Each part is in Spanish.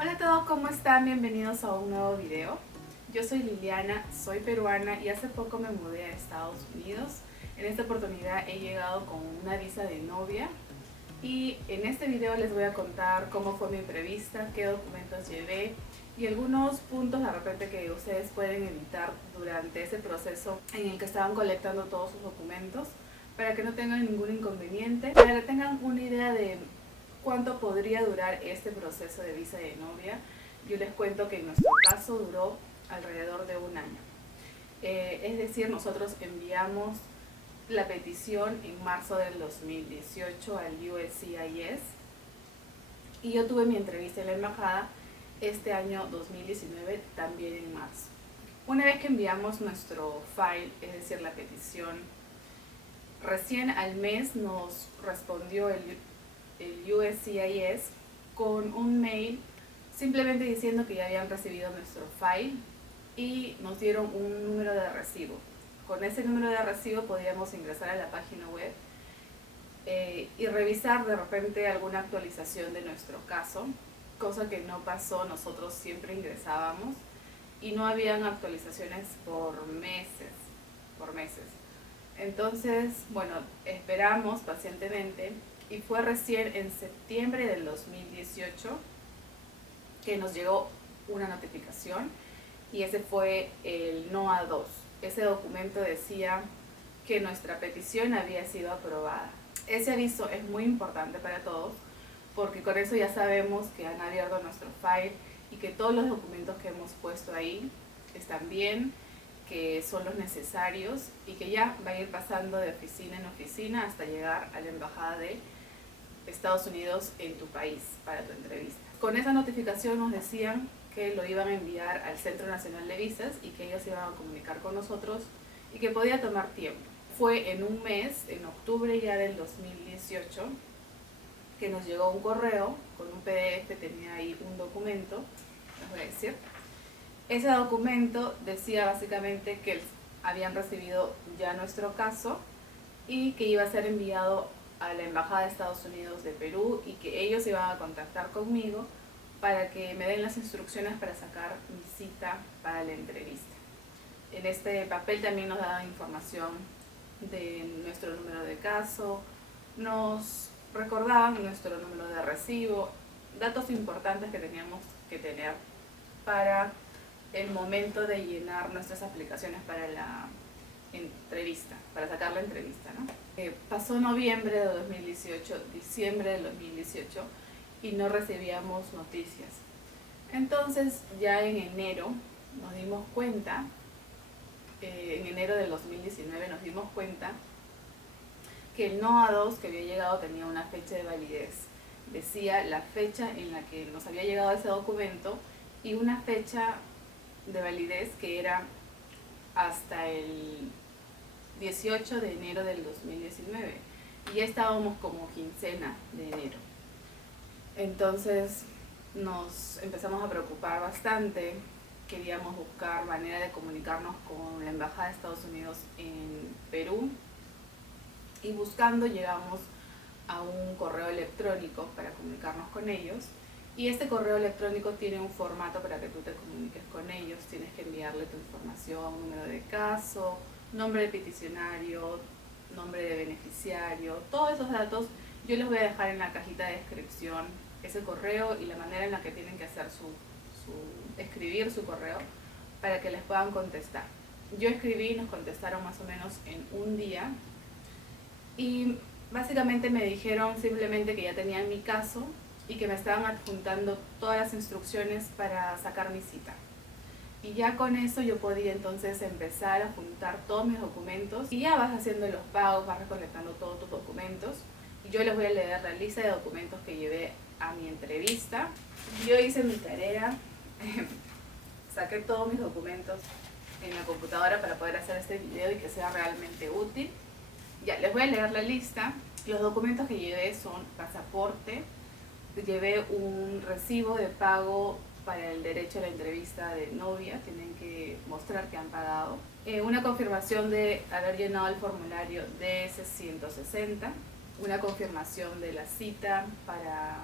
Hola a todos, ¿cómo están? Bienvenidos a un nuevo video. Yo soy Liliana, soy peruana y hace poco me mudé a Estados Unidos. En esta oportunidad he llegado con una visa de novia y en este video les voy a contar cómo fue mi entrevista, qué documentos llevé y algunos puntos de repente que ustedes pueden evitar durante ese proceso en el que estaban colectando todos sus documentos para que no tengan ningún inconveniente, para que tengan una idea de cuánto podría durar este proceso de visa de novia. Yo les cuento que en nuestro caso duró alrededor de un año. Es decir, nosotros enviamos la petición en marzo del 2018 al USCIS y yo tuve mi entrevista en la embajada este año 2019 también en marzo. Una vez que enviamos nuestro file, es decir, la petición, recién al mes nos respondió el USCIS con un mail simplemente diciendo que ya habían recibido nuestro file y nos dieron un número de recibo. Con ese número de recibo podíamos ingresar a la página web y revisar de repente alguna actualización de nuestro caso, cosa que no pasó. Nosotros siempre ingresábamos y no habían actualizaciones por meses. Entonces, bueno, esperamos pacientemente y fue recién en septiembre del 2018 que nos llegó una notificación y ese fue el NOA 2. Ese documento decía que nuestra petición había sido aprobada. Ese aviso es muy importante para todos porque con eso ya sabemos que han abierto nuestro file y que todos los documentos que hemos puesto ahí están bien, que son los necesarios y que ya va a ir pasando de oficina en oficina hasta llegar a la embajada de Estados Unidos en tu país para tu entrevista. Con esa notificación nos decían que lo iban a enviar al Centro Nacional de Visas y que ellos se iban a comunicar con nosotros y que podía tomar tiempo. Fue en un mes, en octubre ya del 2018, que nos llegó un correo con un PDF, tenía ahí un documento, les voy a decir. Ese documento decía básicamente que habían recibido ya nuestro caso y que iba a ser enviado a la Embajada de Estados Unidos de Perú y que ellos iban a contactar conmigo para que me den las instrucciones para sacar mi cita para la entrevista. En este papel también nos daban información de nuestro número de caso, nos recordaban nuestro número de recibo, datos importantes que teníamos que tener para el momento de llenar nuestras aplicaciones para la entrevista, para sacar la entrevista, ¿no? Pasó noviembre de 2018, diciembre del 2018 y no recibíamos noticias. Entonces ya en enero nos dimos cuenta, en enero del 2019 nos dimos cuenta que el NOA 2 que había llegado tenía una fecha de validez. Decía la fecha en la que nos había llegado ese documento y una fecha de validez que era hasta el 18 de enero del 2019 y ya estábamos como quincena de enero. Entonces nos empezamos a preocupar bastante, queríamos buscar manera de comunicarnos con la Embajada de Estados Unidos en Perú y buscando llegamos a un correo electrónico para comunicarnos con ellos. Y este correo electrónico tiene un formato para que tú te comuniques con ellos. Tienes que enviarle tu información, número de caso, nombre de peticionario, nombre de beneficiario, todos esos datos. Yo les voy a dejar en la cajita de descripción ese correo y la manera en la que tienen que hacer escribir su correo para que les puedan contestar. Yo escribí y nos contestaron más o menos en un día y básicamente me dijeron simplemente que ya tenían mi caso y que me estaban adjuntando todas las instrucciones para sacar mi cita. Y ya con eso yo podía entonces empezar a juntar todos mis documentos y ya vas haciendo los pagos, vas recolectando todos tus documentos. Y yo les voy a leer la lista de documentos que llevé a mi entrevista. Yo hice mi tarea, saqué todos mis documentos en la computadora para poder hacer este video y que sea realmente útil. Ya, les voy a leer la lista. Los documentos que llevé son pasaporte, llevé un recibo de pago para el derecho a la entrevista de novia, tienen que mostrar que han pagado, una confirmación de haber llenado el formulario DS-160, una confirmación de la cita para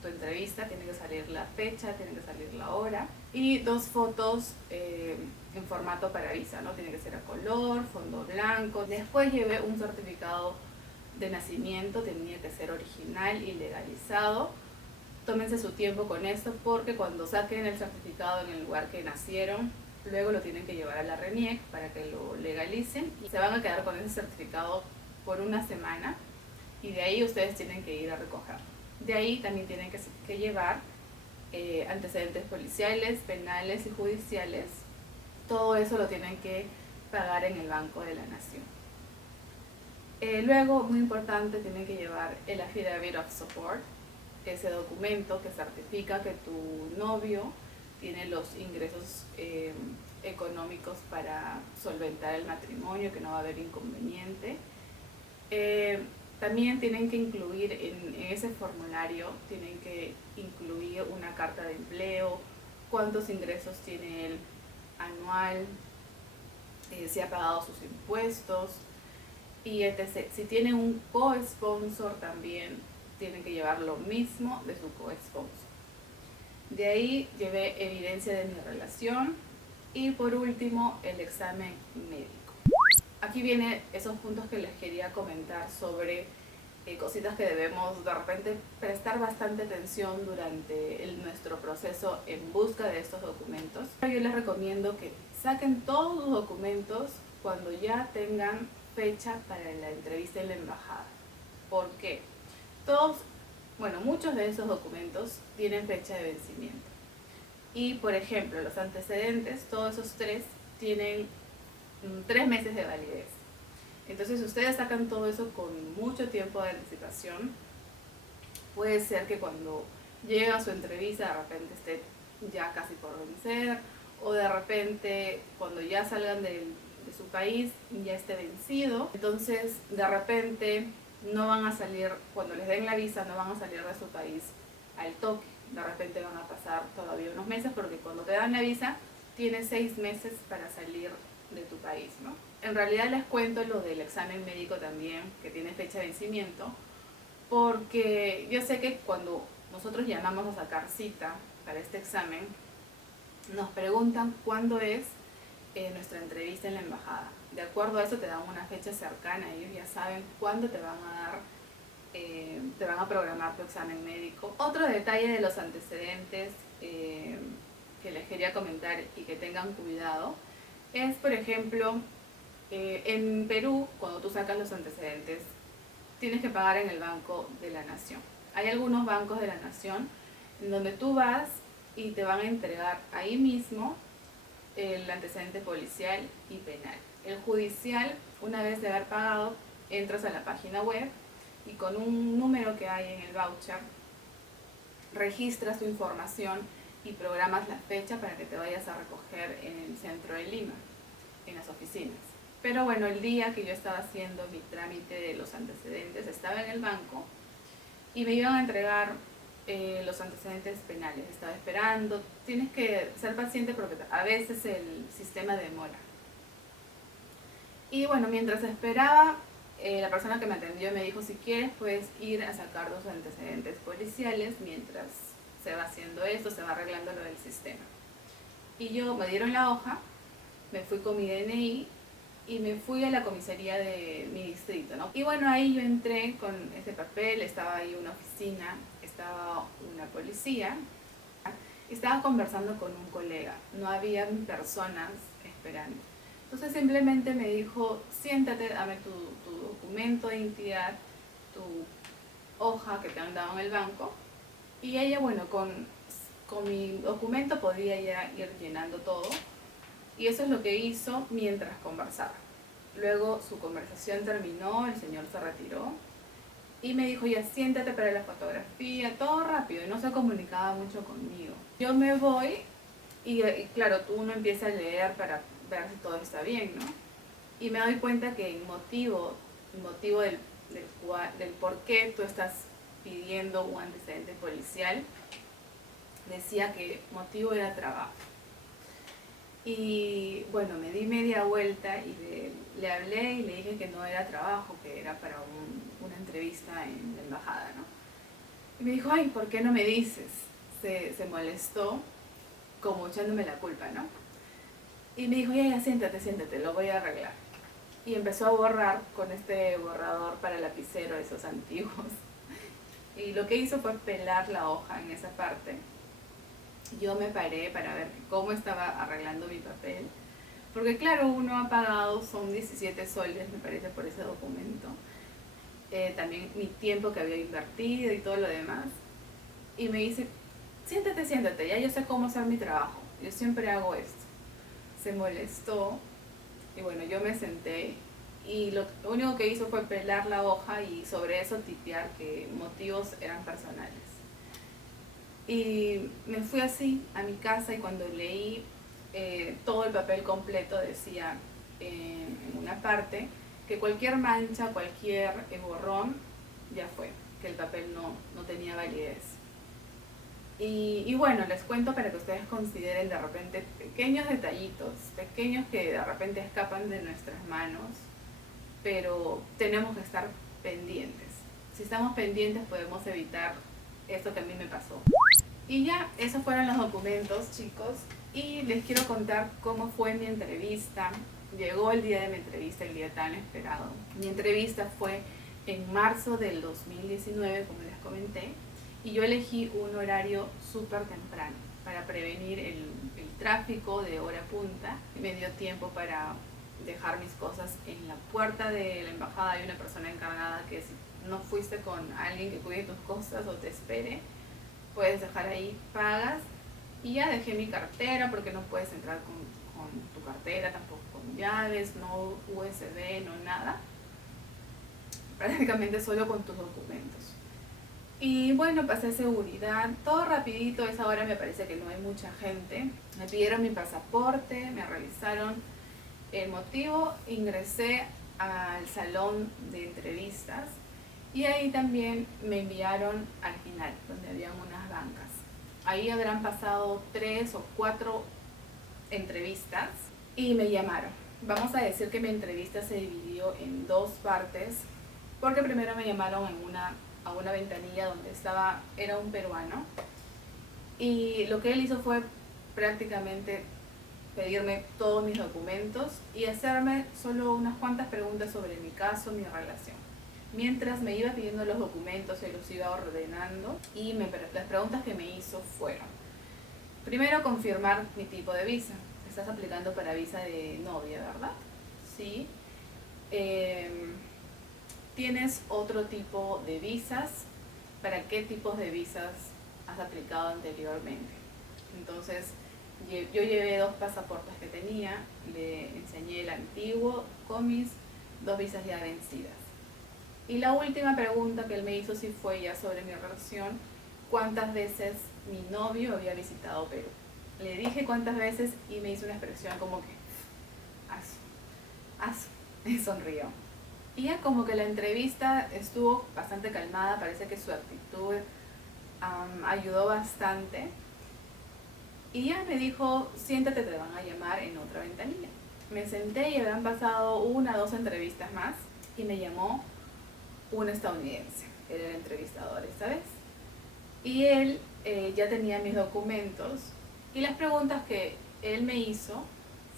tu tu entrevista, tiene que salir la fecha, tiene que salir la hora y 2 fotos en formato para visa, ¿no? Tiene que ser a color, fondo blanco. Después llevé un certificado de nacimiento, tenía que ser original y legalizado. Tómense su tiempo con esto porque cuando saquen el certificado en el lugar que nacieron, luego lo tienen que llevar a la RENIEC para que lo legalicen y se van a quedar con ese certificado por una semana y de ahí ustedes tienen que ir a recogerlo. De ahí también tienen que llevar antecedentes policiales, penales y judiciales. Todo eso lo tienen que pagar en el Banco de la Nación. Luego, muy importante, tienen que llevar el Affidavit of Support, ese documento que certifica que tu novio tiene los ingresos económicos para solventar el matrimonio, que no va a haber inconveniente. También tienen que incluir en ese formulario, tienen que incluir una carta de empleo, cuántos ingresos tiene él anual, si ha pagado sus impuestos y etc. Si tiene un co-sponsor también tienen que llevar lo mismo de su co-sponsor. De ahí llevé evidencia de mi relación y por último el examen médico. Aquí vienen esos puntos que les quería comentar sobre cositas que debemos de repente prestar bastante atención durante nuestro proceso en busca de estos documentos. Yo les recomiendo que saquen todos los documentos cuando ya tengan fecha para la entrevista en la embajada. ¿Por qué? Muchos de esos documentos tienen fecha de vencimiento. Y por ejemplo, los antecedentes, todos esos 3 tienen 3 meses de validez. Entonces, si ustedes sacan todo eso con mucho tiempo de anticipación, puede ser que cuando llegue a su entrevista de repente esté ya casi por vencer, o de repente cuando ya salgan de su país ya esté vencido. Entonces, de repente no van a salir, cuando les den la visa, no van a salir de su país al toque. De repente van a pasar todavía unos meses, porque cuando te dan la visa, tienes 6 meses para salir de tu país, ¿no? En realidad les cuento lo del examen médico también, que tiene fecha de vencimiento, porque yo sé que cuando nosotros llamamos a sacar cita para este examen, nos preguntan cuándo es nuestra entrevista en la embajada. De acuerdo a eso te dan una fecha cercana, ellos ya saben cuándo te van a dar, te van a programar tu examen médico. Otro detalle de los antecedentes que les quería comentar y que tengan cuidado es, por ejemplo, en Perú, cuando tú sacas los antecedentes, tienes que pagar en el Banco de la Nación. Hay algunos bancos de la Nación en donde tú vas y te van a entregar ahí mismo el antecedente policial y penal. El judicial, una vez de haber pagado, entras a la página web y con un número que hay en el voucher, registras tu información y programas la fecha para que te vayas a recoger en el centro de Lima, en las oficinas. Pero bueno, el día que yo estaba haciendo mi trámite de los antecedentes, estaba en el banco y me iban a entregar los antecedentes penales. Estaba esperando. Tienes que ser paciente porque a veces el sistema demora. Y bueno, mientras esperaba, la persona que me atendió me dijo: si quieres puedes ir a sacar los antecedentes policiales mientras se va haciendo esto, se va arreglando lo del sistema. Y me dieron la hoja, me fui con mi DNI y me fui a la comisaría de mi distrito, ¿no? Y bueno, ahí yo entré con ese papel, estaba ahí una oficina, estaba una policía, estaba conversando con un colega, no habían personas esperando. Entonces simplemente me dijo: siéntate, dame tu documento de identidad, tu hoja que te han dado en el banco. Y ella, bueno, con mi documento podía ya ir llenando todo. Y eso es lo que hizo mientras conversaba. Luego su conversación terminó, el señor se retiró y me dijo: ya siéntate para la fotografía, todo rápido, y no se comunicaba mucho conmigo. Yo me voy y claro, uno empieza a leer para ver si todo está bien, ¿no? Y me doy cuenta que el motivo del por qué tú estás pidiendo un antecedente policial, decía que motivo era trabajo. Y bueno, me di media vuelta y le hablé y le dije que no era trabajo, que era para una entrevista en la embajada, ¿no? Y me dijo, ay, ¿por qué no me dices? Se molestó, como echándome la culpa, ¿no? Y me dijo, ya, ya, siéntate, siéntate, lo voy a arreglar. Y empezó a borrar con este borrador para lapicero, esos antiguos. Y lo que hizo fue pelar la hoja en esa parte. Yo me paré para ver cómo estaba arreglando mi papel. Porque claro, uno ha pagado, son 17 soles, me parece, por ese documento. También mi tiempo que había invertido y todo lo demás. Y me dice, siéntate, siéntate, ya yo sé cómo hacer mi trabajo. Yo siempre hago esto. Se molestó y bueno, yo me senté y lo único que hizo fue pelar la hoja y sobre eso tipear que motivos eran personales. Y me fui así a mi casa y cuando leí todo el papel completo decía en una parte que cualquier mancha, cualquier borrón ya fue, que el papel no tenía validez. Y bueno, les cuento para que ustedes consideren de repente pequeños detallitos, pequeños que de repente escapan de nuestras manos, pero tenemos que estar pendientes. Si estamos pendientes podemos evitar esto que a mí me pasó. Y ya, esos fueron los documentos, chicos. Y les quiero contar cómo fue mi entrevista. Llegó el día de mi entrevista, el día tan esperado. Mi entrevista fue en marzo del 2019, como les comenté. Y yo elegí un horario súper temprano para prevenir el tráfico de hora punta. Me dio tiempo para dejar mis cosas en la puerta de la embajada. Hay una persona encargada que si no fuiste con alguien que cuide tus cosas o te espere, puedes dejar ahí, pagas. Y ya dejé mi cartera porque no puedes entrar con tu cartera, tampoco con llaves, no USB, no nada. Prácticamente solo con tus documentos. Y bueno, pasé seguridad, todo rapidito, a esa hora me parece que no hay mucha gente. Me pidieron mi pasaporte, me revisaron el motivo, ingresé al salón de entrevistas y ahí también me enviaron al final, donde habían unas bancas. Ahí habrán pasado 3 o 4 entrevistas y me llamaron. Vamos a decir que mi entrevista se dividió en 2 partes, porque primero me llamaron a una ventanilla donde era un peruano, y lo que él hizo fue prácticamente pedirme todos mis documentos y hacerme solo unas cuantas preguntas sobre mi caso, mi relación. Mientras me iba pidiendo los documentos, se los iba ordenando y las preguntas que me hizo fueron: primero, confirmar mi tipo de visa. Estás aplicando para visa de novia, ¿verdad? Sí. ¿Tienes otro tipo de visas? ¿Para qué tipos de visas has aplicado anteriormente? Entonces, yo llevé 2 pasaportes que tenía, le enseñé el antiguo con mis 2 visas ya vencidas. Y la última pregunta que él me hizo sí fue ya sobre mi relación: ¿cuántas veces mi novio había visitado Perú? Le dije cuántas veces y me hizo una expresión como que y sonrió. Y ya como que la entrevista estuvo bastante calmada, parece que su actitud ayudó bastante. Y ya me dijo, siéntate, te van a llamar en otra ventanilla. Me senté y habían pasado 1 o 2 entrevistas más y me llamó un estadounidense, era el entrevistador esta vez. Y él ya tenía mis documentos y las preguntas que él me hizo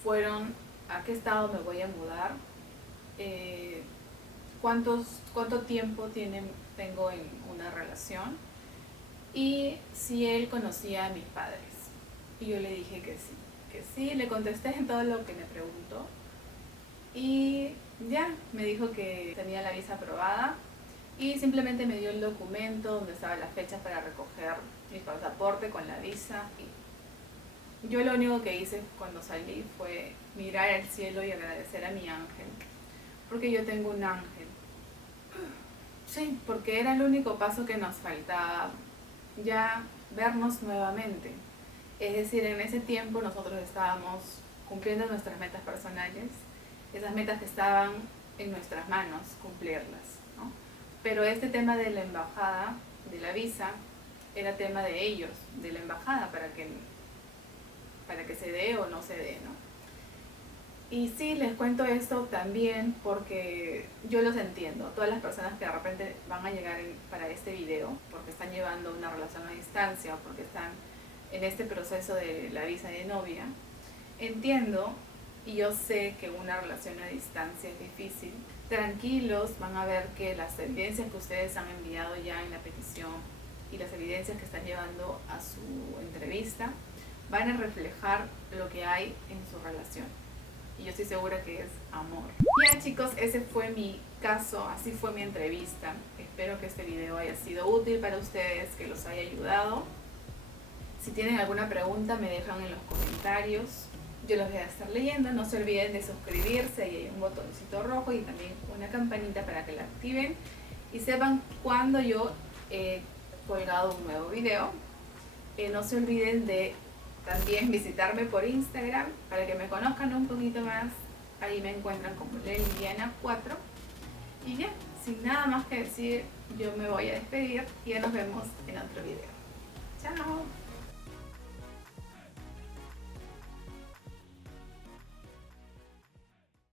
fueron: ¿a qué estado me voy a mudar? ¿Cuánto tiempo tengo en una relación? Y si él conocía a mis padres. Y yo le dije que sí, le contesté en todo lo que me preguntó. Y ya, me dijo que tenía la visa aprobada y simplemente me dio el documento donde estaban las fechas para recoger mi pasaporte con la visa. Y yo lo único que hice cuando salí fue mirar al cielo y agradecer a mi ángel, porque yo tengo un ángel. Sí, porque era el único paso que nos faltaba, ya vernos nuevamente. Es decir, en ese tiempo nosotros estábamos cumpliendo nuestras metas personales, esas metas que estaban en nuestras manos, cumplirlas, ¿no? Pero este tema de la embajada, de la visa, era tema de ellos, de la embajada, para que se dé o no se dé, ¿no? Y sí, les cuento esto también porque yo los entiendo. Todas las personas que de repente van a llegar para este video porque están llevando una relación a distancia o porque están en este proceso de la visa de novia, entiendo y yo sé que una relación a distancia es difícil. Tranquilos, van a ver que las evidencias que ustedes han enviado ya en la petición y las evidencias que están llevando a su entrevista van a reflejar lo que hay en su relación. Y yo estoy segura que es amor. Ya chicos, ese fue mi caso, así fue mi entrevista. Espero que este video haya sido útil para ustedes, que los haya ayudado. Si tienen alguna pregunta me dejan en los comentarios. Yo los voy a estar leyendo. No se olviden de suscribirse, ahí hay un botoncito rojo y también una campanita para que la activen y sepan cuando yo he colgado un nuevo video. No se olviden de también visitarme por Instagram para que me conozcan un poquito más. Ahí me encuentran como Liliana4. Y ya, sin nada más que decir, yo me voy a despedir y ya nos vemos en otro video. Chao.